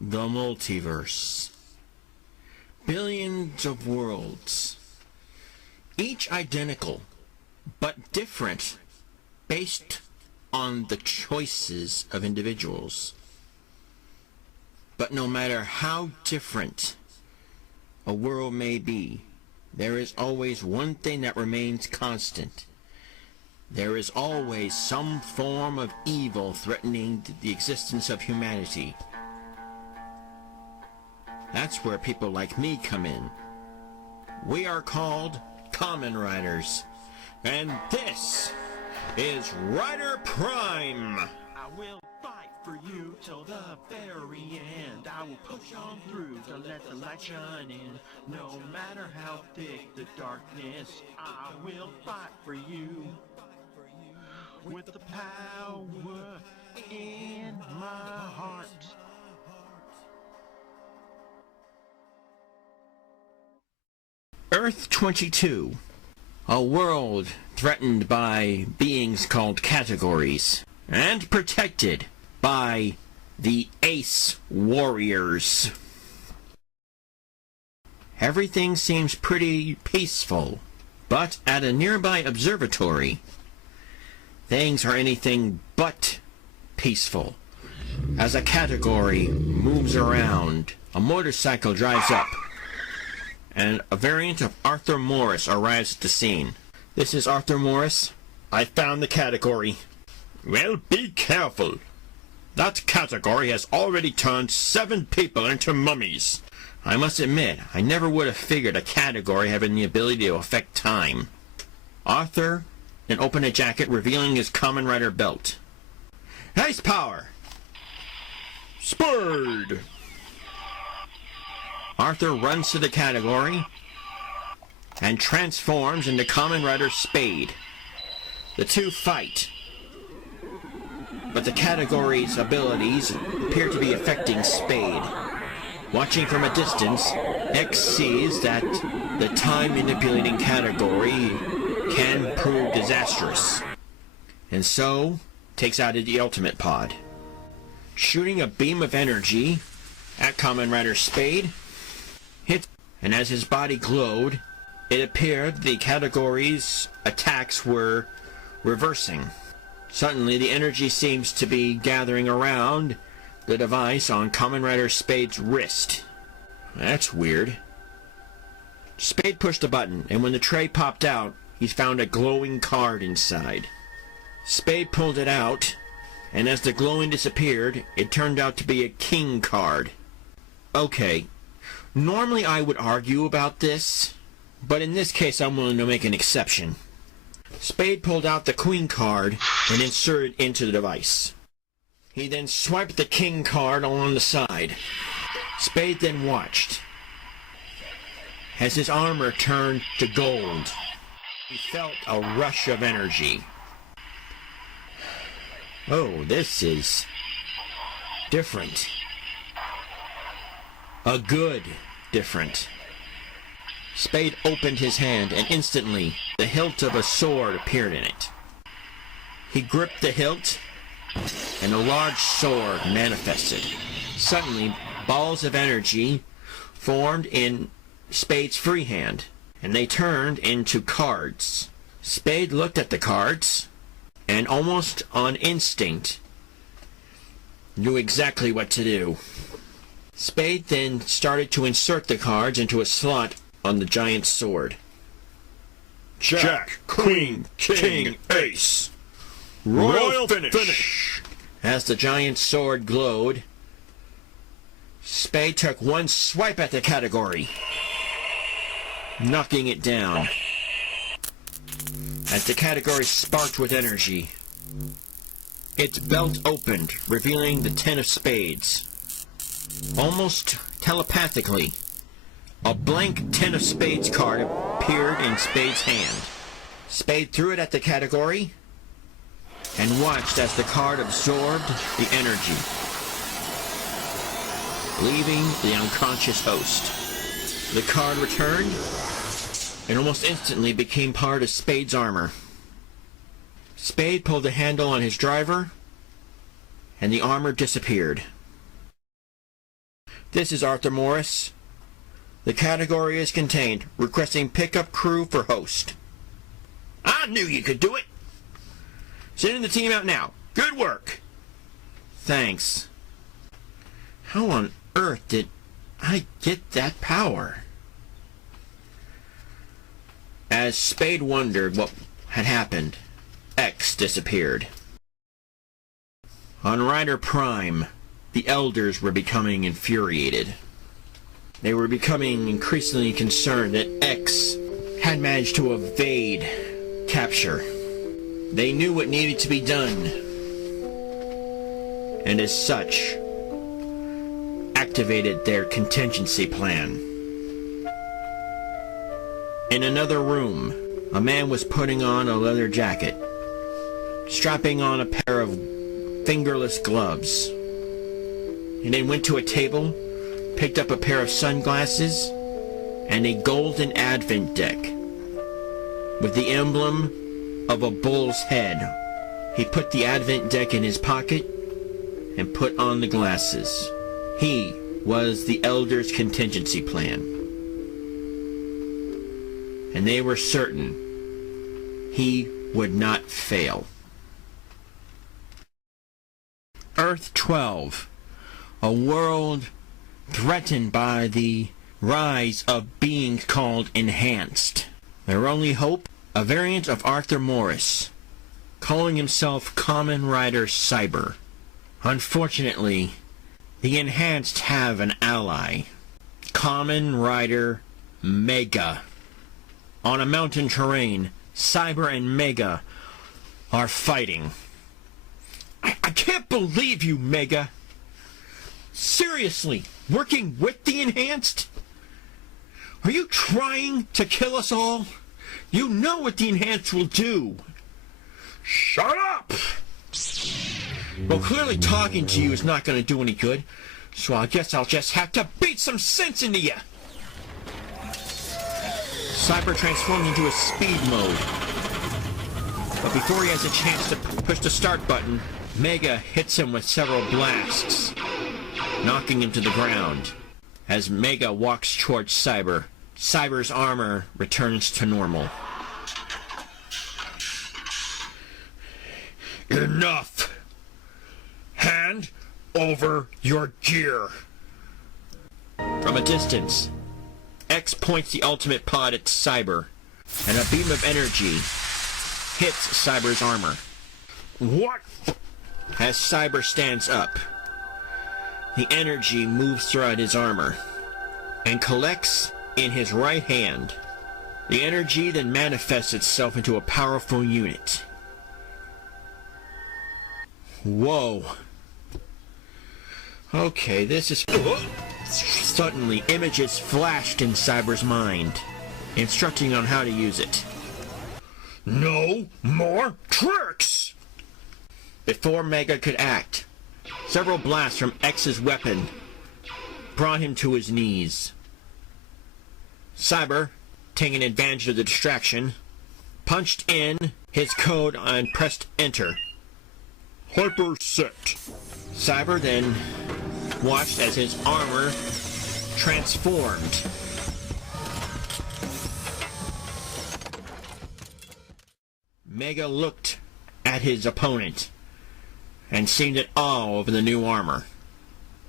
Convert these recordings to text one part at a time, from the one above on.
The multiverse. Billions of worlds. Each identical, but different, based on the choices of individuals. But no matter how different a world may be, there is always one thing that remains constant. There is always some form of evil threatening the existence of humanity. That's where people like me come in. We are called Kamen Riders. And this is Rider Prime! I will fight for you till the very end. I will push on through to let the light shine in. No matter how thick the darkness, I will fight for you. With the power in my heart. Earth 22. A world threatened by beings called categories, and protected by the Ace Warriors. Everything seems pretty peaceful, but at a nearby observatory, things are anything but peaceful. As a category moves around, a motorcycle drives up, and a variant of Arthur Morris arrives at the scene. This is Arthur Morris. I found the category. Well, be careful. That category has already turned 7 people into mummies. I must admit, I never would have figured a category having the ability to affect time. Arthur then opened a jacket, revealing his Kamen Rider belt. Ace Power! Spurred! Arthur runs to the category and transforms into Kamen Rider Spade. The two fight, but the category's abilities appear to be affecting Spade. Watching from a distance, X sees that the time-manipulating category can prove disastrous, and so takes out the Ultimate Pod. Shooting a beam of energy at Kamen Rider Spade, hit, and as his body glowed, it appeared the category's attacks were reversing. Suddenly, the energy seems to be gathering around the device on Kamen Rider Spade's wrist. That's weird. Spade pushed a button, and when the tray popped out, he found a glowing card inside. Spade pulled it out, and as the glowing disappeared, it turned out to be a king card. Okay. Normally I would argue about this, but in this case I'm willing to make an exception. Spade pulled out the queen card and inserted it into the device. He then swiped the king card along the side. Spade then watched as his armor turned to gold. He felt a rush of energy. Oh, this is different. A good different. Spade opened his hand, and instantly the hilt of a sword appeared in it. He gripped the hilt, and a large sword manifested. Suddenly, balls of energy formed in Spade's free hand, and they turned into cards. Spade looked at the cards, and almost on instinct, knew exactly what to do. Spade then started to insert the cards into a slot on the giant sword. Jack, Queen, King, Ace. Royal finish. As the giant sword glowed, Spade took one swipe at the category, knocking it down. As the category sparked with energy, its belt opened, revealing the 10 of spades. Almost telepathically, a blank 10 of spades card appeared in Spade's hand. Spade threw it at the category and watched as the card absorbed the energy, leaving the unconscious host. The card returned and almost instantly became part of Spade's armor. Spade pulled the handle on his driver, and the armor disappeared. This is Arthur Morris. The category is contained. Requesting pickup crew for host. I knew you could do it! Sending the team out now. Good work! Thanks. How on earth did I get that power? As Spade wondered what had happened, X disappeared. On Rider Prime, the Elders were becoming infuriated. They were becoming increasingly concerned that X had managed to evade capture. They knew what needed to be done, and as such, activated their contingency plan. In another room, a man was putting on a leather jacket, strapping on a pair of fingerless gloves. He then went to a table, picked up a pair of sunglasses, and a golden advent deck with the emblem of a bull's head. He put the advent deck in his pocket and put on the glasses. He was the Elders' contingency plan. And they were certain he would not fail. Earth 12, a world threatened by the rise of beings called Enhanced. Their only hope? A variant of Arthur Morris, calling himself Kamen Rider Cyber. Unfortunately, the Enhanced have an ally, Kamen Rider Mega. On a mountain terrain, Cyber and Mega are fighting. I can't believe you, Mega. Seriously, working with the Enhanced? Are you trying to kill us all? You know what the Enhanced will do. Shut up! Well, clearly talking to you is not going to do any good, so I guess I'll just have to beat some sense into you. Cyber transforms into a speed mode. But before he has a chance to push the start button, Mega hits him with several blasts, knocking him to the ground. As Mega walks towards Cyber, Cyber's armor returns to normal. Enough! Hand over your gear! From a distance, X points the ultimate pod at Cyber, and a beam of energy hits Cyber's armor. What? As Cyber stands up, the energy moves throughout his armor and collects in his right hand. The energy then manifests itself into a powerful unit. Whoa. Okay, this is... Suddenly, images flashed in Cyber's mind, instructing on how to use it. No more tricks! Before Mega could act, several blasts from X's weapon brought him to his knees. Cyber, taking advantage of the distraction, punched in his code and pressed enter. Hyper set. Cyber then watched as his armor transformed. Mega looked at his opponent and seemed at awe over the new armor.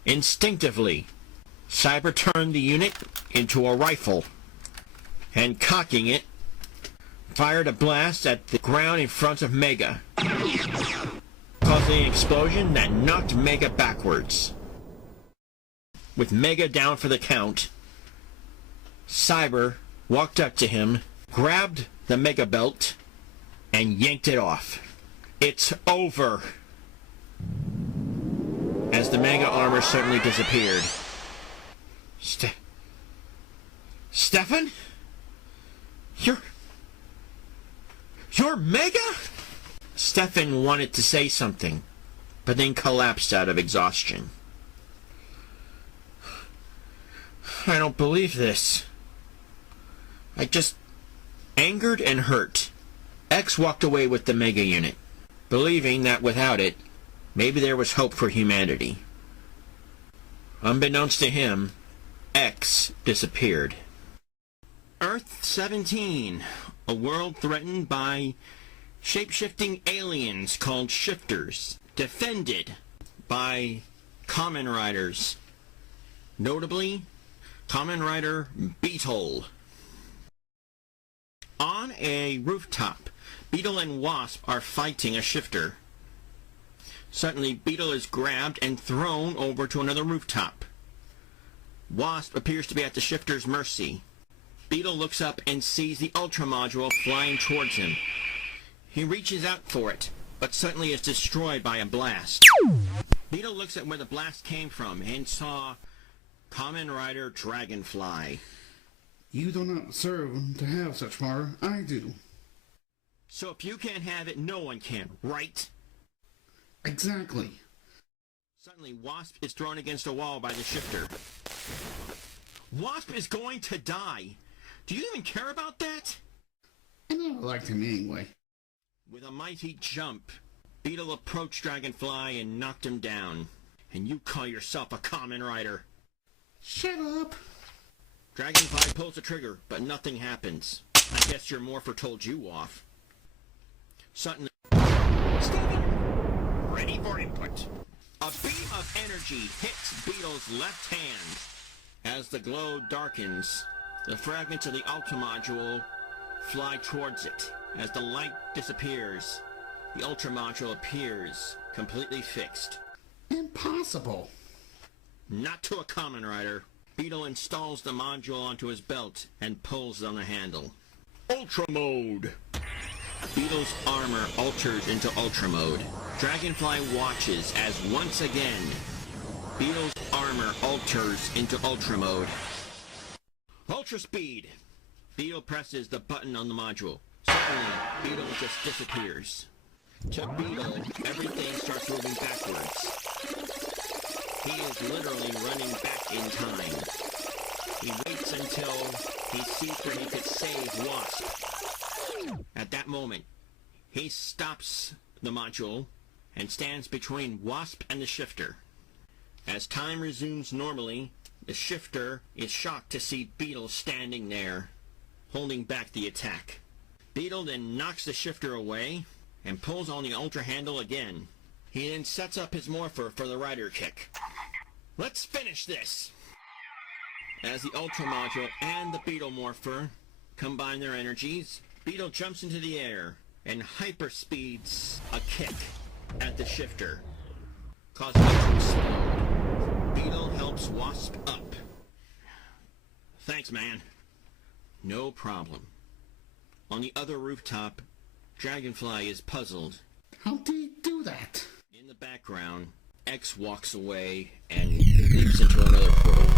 Instinctively, Cyber turned the unit into a rifle and, cocking it, fired a blast at the ground in front of Mega, causing an explosion that knocked Mega backwards. With Mega down for the count, Cyber walked up to him, grabbed the Mega Belt, and yanked it off. It's over! As the Mega armor suddenly disappeared. Stefan? You're Mega? Stefan wanted to say something, but then collapsed out of exhaustion. I don't believe this. I just... Angered and hurt, X walked away with the Mega unit, believing that without it, maybe there was hope for humanity. Unbeknownst to him, X disappeared. Earth 17, a world threatened by shape-shifting aliens called shifters, defended by Kamen Riders, notably Kamen Rider Beetle. On a rooftop, Beetle and Wasp are fighting a shifter. Suddenly, Beetle is grabbed and thrown over to another rooftop. Wasp appears to be at the shifter's mercy. Beetle looks up and sees the Ultra Module flying towards him. He reaches out for it, but suddenly is destroyed by a blast. Beetle looks at where the blast came from and saw Kamen Rider Dragonfly. You do not deserve to have such power. I do. So if you can't have it, no one can, right? Exactly. Suddenly, Wasp is thrown against a wall by the shifter. Wasp is going to die. Do you even care about that? I never liked him anyway. With a mighty jump, Beetle approached Dragonfly and knocked him down. And you call yourself a Kamen Rider? Shut up. Dragonfly pulls the trigger, but nothing happens. I guess your morpher told you off. Suddenly, Steven, ready for input. A beam of energy hits Beetle's left hand. As the glow darkens, the fragments of the Ultra Module fly towards it. As the light disappears, the Ultra Module appears completely fixed. Impossible. Not to a Kamen Rider. Beetle installs the module onto his belt and pulls on the handle. Ultra Mode! Beetle's armor alters into Ultra Mode. Dragonfly watches as once again, Beetle's armor alters into Ultra Mode. Ultra Speed! Beetle presses the button on the module. Suddenly, Beetle just disappears. To Beetle, everything starts moving backwards. He is literally running back in time. He waits until he sees where he could save Wasp. At that moment, he stops the module and stands between Wasp and the shifter. As time resumes normally, the shifter is shocked to see Beetle standing there, holding back the attack. Beetle then knocks the shifter away and pulls on the Ultra handle again. He then sets up his morpher for the Rider Kick. Let's finish this! As the Ultra Module and the Beetle morpher combine their energies, Beetle jumps into the air and hyperspeeds a kick at the shifter, causing it to explode. Beetle helps Wasp up. Thanks, man. No problem. On the other rooftop, Dragonfly is puzzled. How did he do that? In the background, X walks away and leaps into another portal.